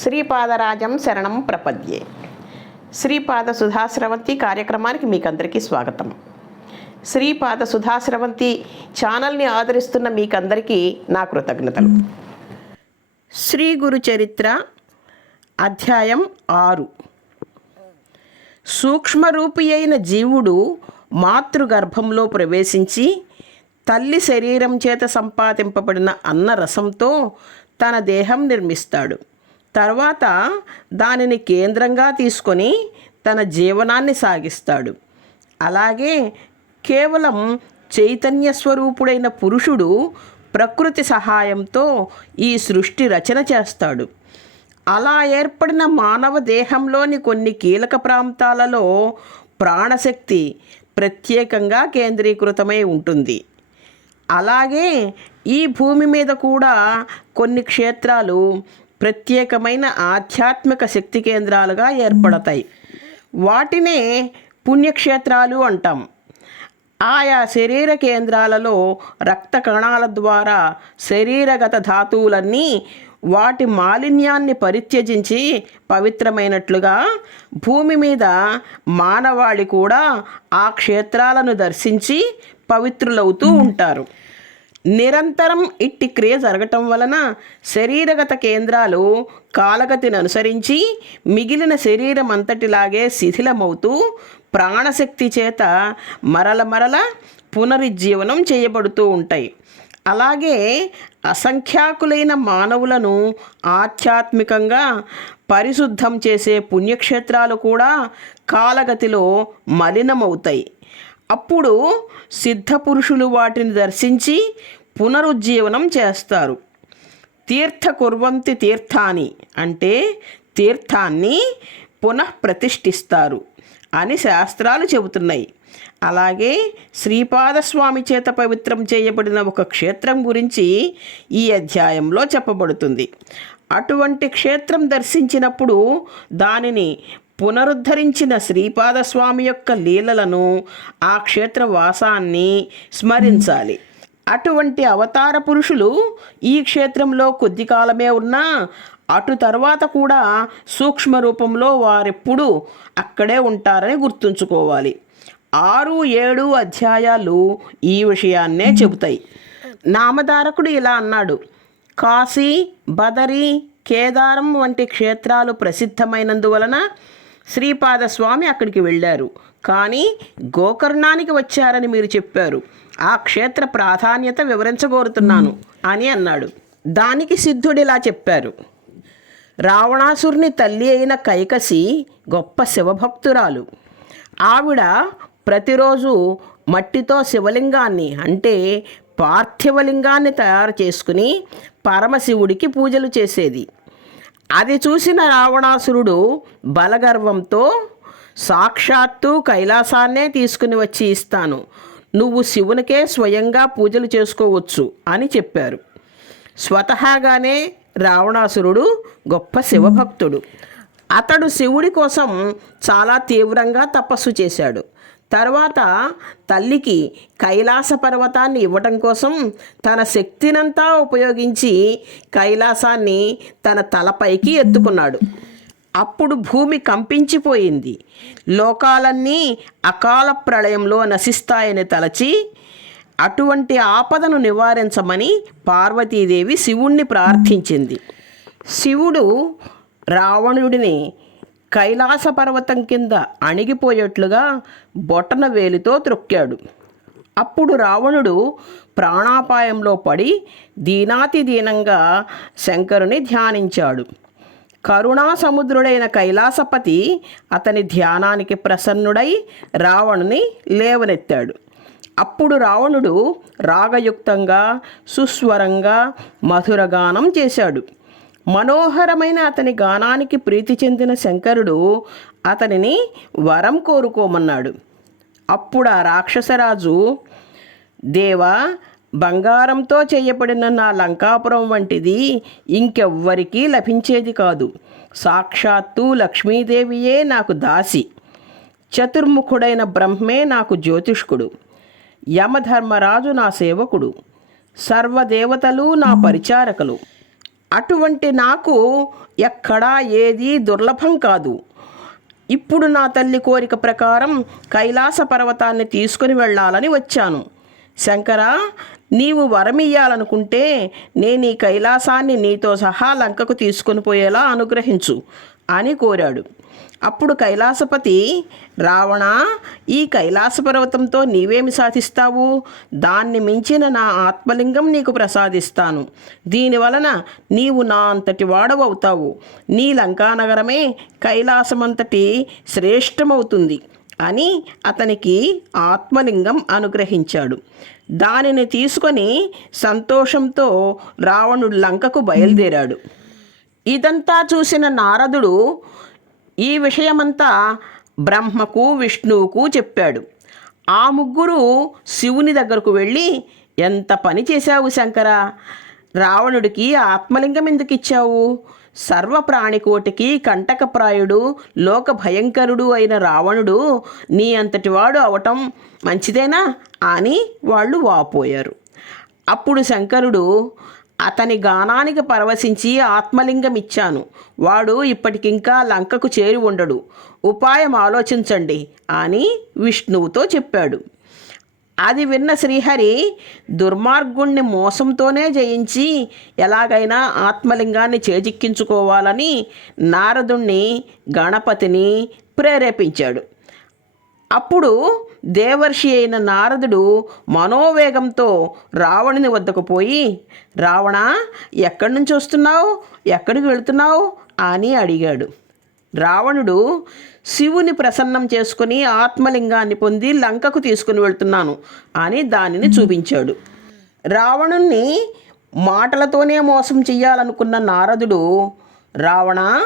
శ్రీపాదరాజం శరణం ప్రపద్యే. శ్రీపాద సుధాశ్రవంతి కార్యక్రమానికి మీకందరికీ స్వాగతం. శ్రీపాద సుధాశ్రవంతి ఛానల్ని ఆదరిస్తున్న మీకందరికీ నా కృతజ్ఞతలు. శ్రీ గురు చరిత్ర అధ్యాయం ఆరు. సూక్ష్మరూపి అయిన జీవుడు మాతృగర్భంలో ప్రవేశించి తల్లి శరీరం చేత సంపాదింపబడిన అన్న రసంతో తన దేహం నిర్మిస్తాడు. తర్వాత దానిని కేంద్రంగా తీసుకొని తన జీవనాన్ని సాగిస్తాడు. అలాగే కేవలం చైతన్య స్వరూపుడైన పురుషుడు ప్రకృతి సహాయంతో ఈ సృష్టి రచన చేస్తాడు. అలా ఏర్పడిన మానవ దేహంలోని కొన్ని కీలక ప్రాంతాలలో ప్రాణశక్తి ప్రత్యేకంగా కేంద్రీకృతమై ఉంటుంది. అలాగే ఈ భూమి మీద కూడా కొన్ని క్షేత్రాలు ప్రత్యేకమైన ఆధ్యాత్మిక శక్తి కేంద్రాలుగా ఏర్పడతాయి. వాటినే పుణ్యక్షేత్రాలు అంటాం. ఆయా శరీర కేంద్రాలలో రక్త కణాల ద్వారా శరీరగత ధాతువులన్నీ వాటి మాలిన్యాన్ని పరిత్యజించి పవిత్రమైనట్లుగా భూమి మీద మానవాళి కూడా ఆ క్షేత్రాలను దర్శించి పవిత్రులవుతూ ఉంటారు. నిరంతరం ఇట్టి క్రియ జరగటం వలన శరీరగత కేంద్రాలు కాలగతిని అనుసరించి మిగిలిన శరీరం అంతటిలాగే శిథిలమవుతూ ప్రాణశక్తి చేత మరల మరల పునరుజ్జీవనం చేయబడుతూ ఉంటాయి. అలాగే అసంఖ్యాకులైన మానవులను ఆధ్యాత్మికంగా పరిశుద్ధం చేసే పుణ్యక్షేత్రాలు కూడా కాలగతిలో మలినమవుతాయి. అప్పుడు సిద్ధపురుషులు వాటిని దర్శించి పునరుజ్జీవనం చేస్తారు. తీర్థ కుర్వంతి తీర్థాన్ని అంటే తీర్థాన్ని పునఃప్రతిష్ఠిస్తారు అని శాస్త్రాలు చెబుతున్నాయి. అలాగే శ్రీపాదస్వామి చేత పవిత్రం చేయబడిన ఒక క్షేత్రం గురించి ఈ అధ్యాయంలో చెప్పబడుతుంది. అటువంటి క్షేత్రం దర్శించినప్పుడు దానిని పునరుద్ధరించిన శ్రీపాదస్వామి యొక్క లీలలను ఆ క్షేత్ర వాసాన్ని స్మరించాలి. అటువంటి అవతార పురుషులు ఈ క్షేత్రంలో కొద్ది కాలమే ఉన్నా అటు తర్వాత కూడా సూక్ష్మ రూపంలో వారెప్పుడు అక్కడే ఉంటారని గుర్తుంచుకోవాలి. ఆరు ఏడు అధ్యాయాలు ఈ విషయాన్నే చెబుతాయి. నామధారకుడు ఇలా అన్నాడు కాశీ బదరి కేదారం వంటి క్షేత్రాలు ప్రసిద్ధమైనందువలన శ్రీపాదస్వామి అక్కడికి వెళ్ళారు. కానీ గోకర్ణానికి వచ్చారని మీరు చెప్పారు. ఆ క్షేత్ర ప్రాధాన్యత వివరించగోరుతున్నాను అని అన్నాడు. దానికి సిద్ధుడిలా చెప్పారు. రావణాసురుని తల్లి అయిన కైకసి గొప్ప శివభక్తురాలు. ఆవిడ ప్రతిరోజు మట్టితో శివలింగాన్ని అంటే పార్థివలింగాన్ని తయారు చేసుకుని పరమశివుడికి పూజలు చేసేది. అది చూసిన రావణాసురుడు బలగర్వంతో సాక్షాత్తు కైలాసాన్నే తీసుకుని వచ్చి ఇస్తాను. నువ్వు శివునికే స్వయంగా పూజలు చేసుకోవచ్చు అని చెప్పారు. స్వతహాగానే రావణాసురుడు గొప్ప శివభక్తుడు. అతడు శివుడి కోసం చాలా తీవ్రంగా తపస్సు చేశాడు. తర్వాత తల్లికి కైలాస పర్వతాన్ని ఇవ్వటం కోసం తన శక్తినంతా ఉపయోగించి కైలాసాన్ని తన తలపైకి ఎత్తుకున్నాడు. అప్పుడు భూమి కంపించిపోయింది. లోకాలన్నీ అకాల ప్రళయంలో నశిస్తాయని తలచి అటువంటి ఆపదను నివారించమని పార్వతీదేవి శివుణ్ణి ప్రార్థించింది. శివుడు రావణుడిని కైలాస పర్వతం కింద అణిగిపోయేట్లుగా బొటన వేలితో త్రొక్కాడు. అప్పుడు రావణుడు ప్రాణాపాయంలో పడి దీనాతి దీనంగా శంకరుని ధ్యానించాడు. కరుణా సముద్రుడైన కైలాసపతి అతని ధ్యానానికి ప్రసన్నుడై రావణుని లేవనెత్తాడు. అప్పుడు రావణుడు రాగయుక్తంగా సుస్వరంగా మధురగానం చేశాడు. మనోహరమైన అతని గానానికి ప్రీతి చెందిన శంకరుడు అతనిని వరం కోరుకోమన్నాడు. అప్పుడు ఆ రాక్షసరాజు దేవా బంగారంతో చేయబడిన నా లంకాపురం వంటిది ఇంకెవ్వరికీ లభించేది కాదు. సాక్షాత్తు లక్ష్మీదేవియే నాకు దాసి. చతుర్ముఖుడైన బ్రహ్మే నాకు జ్యోతిష్కుడు. యమధర్మరాజు నా సేవకుడు. సర్వదేవతలు నా పరిచారకులు. అటువంటి నాకు ఎక్కడా ఏది దుర్లభం కాదు. ఇప్పుడు నా తల్లి కోరిక ప్రకారం కైలాస పర్వతాన్ని తీసుకుని వెళ్ళాలని వచ్చాను. శంకర నీవు వరమియ్యాలనుకుంటే నేను ఈ కైలాసాన్ని నీతో సహా లంకకు తీసుకొని పోయేలా అనుగ్రహించు అని కోరాడు. అప్పుడు కైలాసపతి రావణ ఈ కైలాస పర్వతంతో నీవేమి సాధిస్తావు? దాన్ని మించిన నా ఆత్మలింగం నీకు ప్రసాదిస్తాను. దీనివలన నీవు నా అంతటి వాడవవుతావు. నీ లంకానగరమే కైలాసమంతటి శ్రేష్టమవుతుంది అని అతనికి ఆత్మలింగం అనుగ్రహించాడు. దానిని తీసుకొని సంతోషంతో రావణుడు లంకకు బయలుదేరాడు. ఇదంతా చూసిన నారదుడు ఈ విషయమంతా బ్రహ్మకు విష్ణువుకు చెప్పాడు. ఆ ముగ్గురు శివుని దగ్గరకు వెళ్ళి ఎంత పని చేశావు శంకర? రావణుడికి ఆత్మలింగం ఎందుకు ఇచ్చావు సర్వప్రాణికోటికి కంటకప్రాయుడు లోక భయంకరుడు అయిన రావణుడు నీ అంతటివాడు అవటం మంచిదేనా? అని వాళ్ళు వాపోయారు. అప్పుడు శంకరుడు అతని గానానికి పరవశించి ఆత్మలింగం ఇచ్చాను. వాడు ఇప్పటికింకా లంకకు చేరి ఉండడు. ఉపాయం ఆలోచించండి అని విష్ణువుతో చెప్పాడు. అది విన్న శ్రీహరి దుర్మార్గుణ్ణి మోసంతోనే జయించి ఎలాగైనా ఆత్మలింగాన్ని చేజిక్కించుకోవాలని నారదుణ్ణి గణపతిని ప్రేరేపించాడు. అప్పుడు దేవర్షి అయిన నారదుడు మనోవేగంతో రావణుని వద్దకు పోయి రావణ ఎక్కడి నుంచి వస్తున్నావు? ఎక్కడికి వెళుతున్నావు? అని అడిగాడు. రావణుడు శివుని ప్రసన్నం చేసుకుని ఆత్మలింగాన్ని పొంది లంకకు తీసుకుని వెళ్తున్నాను అని దానిని చూపించాడు. రావణుణ్ణి మాటలతోనే మోసం చెయ్యాలనుకున్న నారదుడు రావణ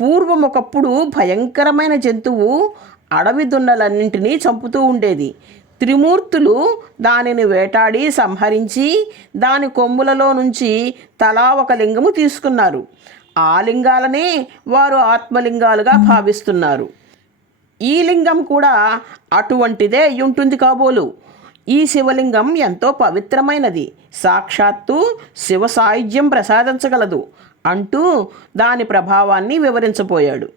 పూర్వం ఒకప్పుడు భయంకరమైన జంతువు అడవి దున్నలన్నింటినీ చంపుతూ ఉండేది. త్రిమూర్తులు దానిని వేటాడి సంహరించి దాని కొమ్ములలో నుంచి తలా ఒక లింగము తీసుకున్నారు. ఆ లింగాలనే వారు ఆత్మలింగాలుగా భావిస్తున్నారు. ఈ లింగం కూడా అటువంటిదే ఉంటుంది కాబోలు. ఈ శివలింగం ఎంతో పవిత్రమైనది. సాక్షాత్తు శివ సాయుధ్యం ప్రసాదించగలదు అంటూ దాని ప్రభావాన్ని వివరించబోయాడు.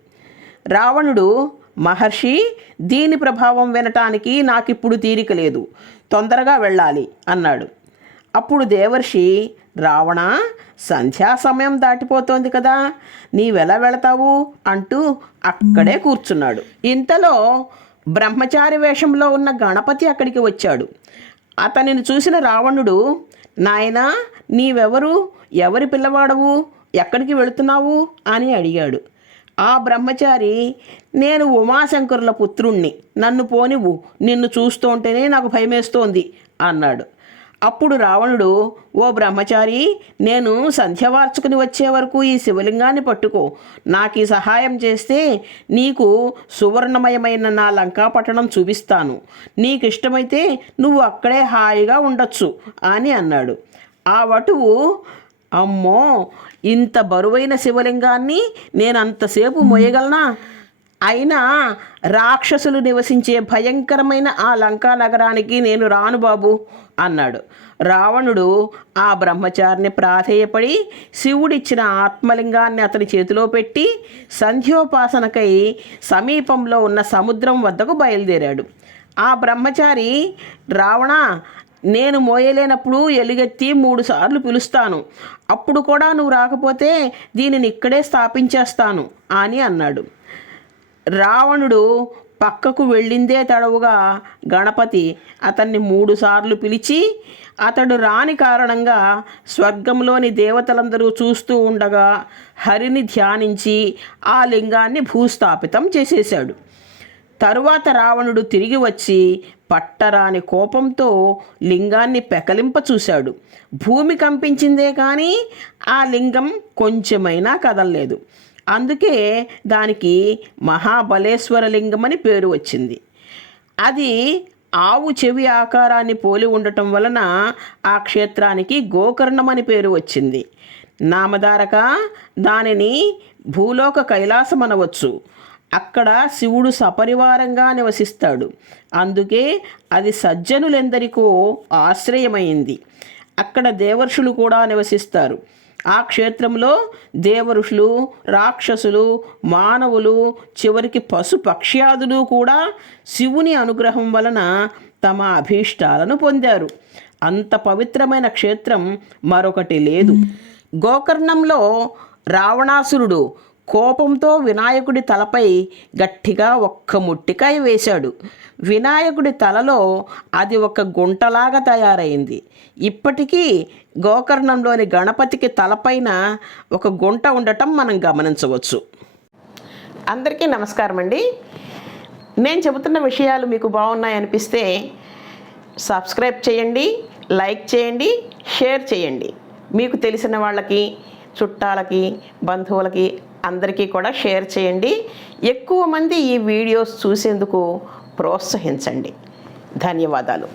రావణుడు మహర్షి దీని ప్రభావం వినటానికి నాకిప్పుడు తీరిక లేదు. తొందరగా వెళ్ళాలి అన్నాడు. అప్పుడు దేవర్షి రావణ సంధ్యా సమయం దాటిపోతోంది కదా నీవెలా వెళతావు? అంటూ అక్కడే కూర్చున్నాడు. ఇంతలో బ్రహ్మచారి వేషంలో ఉన్న గణపతి అక్కడికి వచ్చాడు. అతనిని చూసిన రావణుడు నాయనా నీవెవరు? ఎవరి పిల్లవాడవు? ఎక్కడికి వెళుతున్నావు? అని అడిగాడు. ఆ బ్రహ్మచారి నేను ఉమాశంకరుల పుత్రుణ్ణి. నన్ను పోనివ్వు. నిన్ను చూస్తుంటేనే నాకు భయమేస్తోంది అన్నాడు. అప్పుడు రావణుడు ఓ బ్రహ్మచారి నేను సంధ్య వార్చుకుని వచ్చే వరకు ఈ శివలింగాన్ని పట్టుకో. నాకు ఈ సహాయం చేస్తే నీకు సువర్ణమయమైన నా లంకాపట్టణం చూపిస్తాను. నీకు ఇష్టమైతే నువ్వు అక్కడే హాయిగా ఉండొచ్చు అని అన్నాడు. ఆ వటువు అమ్మో ఇంత బరువైన శివలింగాన్ని నేను అంతసేపు మోయగలనా అయినా రాక్షసులు నివసించే భయంకరమైన ఆ లంకా నగరానికి నేను రాను బాబు అన్నాడు. రావణుడు ఆ బ్రహ్మచారిని ప్రాధేయపడి శివుడిచ్చిన ఆత్మలింగాన్ని అతని చేతిలో పెట్టి సంధ్యోపాసనకై సమీపంలో ఉన్న సముద్రం వద్దకు బయలుదేరాడు. ఆ బ్రహ్మచారి రావణ నేను మోయలేనప్పుడు ఎలుగెత్తి మూడు సార్లు పిలుస్తాను. అప్పుడు కూడా నువ్వు రాకపోతే దీనిని ఇక్కడే స్థాపించేస్తాను అని అన్నాడు. రావణుడు పక్కకు వెళ్ళిందే తడవుగా గణపతి అతన్ని మూడుసార్లు పిలిచి అతడు రాని కారణంగా స్వర్గంలోని దేవతలందరూ చూస్తూ ఉండగా హరిని ధ్యానించి ఆ లింగాన్ని భూస్థాపితం చేసేశాడు. తరువాత రావణుడు తిరిగి వచ్చి పట్టరాని కోపంతో లింగాన్ని పెకలింప చూశాడు. భూమి కంపించిందే కానీ ఆ లింగం కొంచెమైనా కదలలేదు. అందుకే దానికి మహాబలేశ్వర లింగం అని పేరు వచ్చింది. అది ఆవు చెవి ఆకారాన్ని పోలి ఉండటం వలన ఆ క్షేత్రానికి గోకర్ణం అని పేరు వచ్చింది. నామధారక దానిని భూలోక కైలాసం అనవచ్చు అక్కడ శివుడు సపరివారంగా నివసిస్తాడు. అందుకే అది సజ్జనులెందరికో ఆశ్రయమైంది. అక్కడ దేవర్షులు కూడా నివసిస్తారు. ఆ క్షేత్రంలో దేవరుషులు రాక్షసులు మానవులు చివరికి పశు పక్ష్యాదులు కూడా శివుని అనుగ్రహం వలన తమ అభీష్టాలను పొందారు. అంత పవిత్రమైన క్షేత్రం మరొకటి లేదు. గోకర్ణంలో రావణాసురుడు కోపంతో వినాయకుడి తలపై గట్టిగా ఒక్క ముట్టికాయ వేశాడు. వినాయకుడి తలలో అది ఒక గుంటలాగా తయారైంది. ఇప్పటికీ గోకర్ణంలోని గణపతికి తలపైన ఒక గుంట ఉండటం మనం గమనించవచ్చు. అందరికీ నమస్కారం అండి. నేను చెబుతున్న విషయాలు మీకు బాగున్నాయి అనిపిస్తే సబ్స్క్రైబ్ చేయండి లైక్ చేయండి షేర్ చేయండి. మీకు తెలిసిన వాళ్ళకి చుట్టాలకి బంధువులకి అందరికీ కూడా షేర్ చేయండి. ఎక్కువ మంది ఈ వీడియోస్ చూసేందుకు ప్రోత్సహించండి. ధన్యవాదాలు.